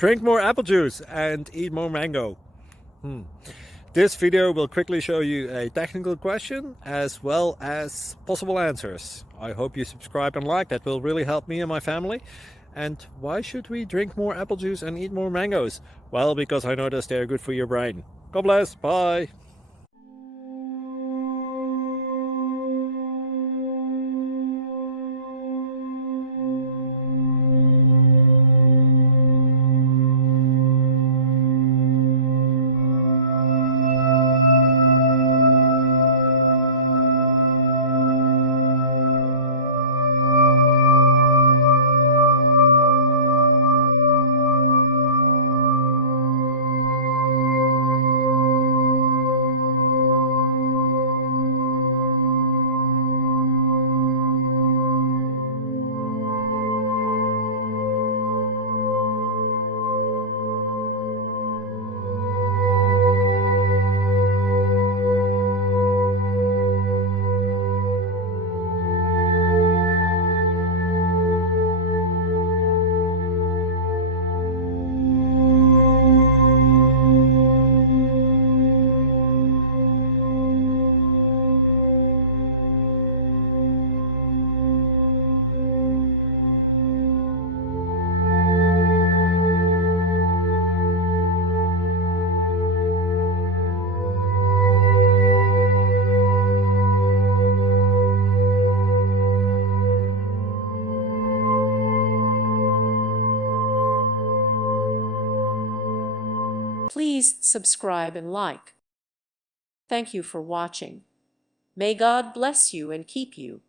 Drink more apple juice and eat more mango. This video will quickly show you a technical question as well as possible answers. I hope you subscribe and like, that will really help me and my family. And why should we drink more apple juice and eat more mangoes? Well, because I noticed they're good for your brain. God bless, bye! Please subscribe and like. Thank you for watching. May God bless you and keep you.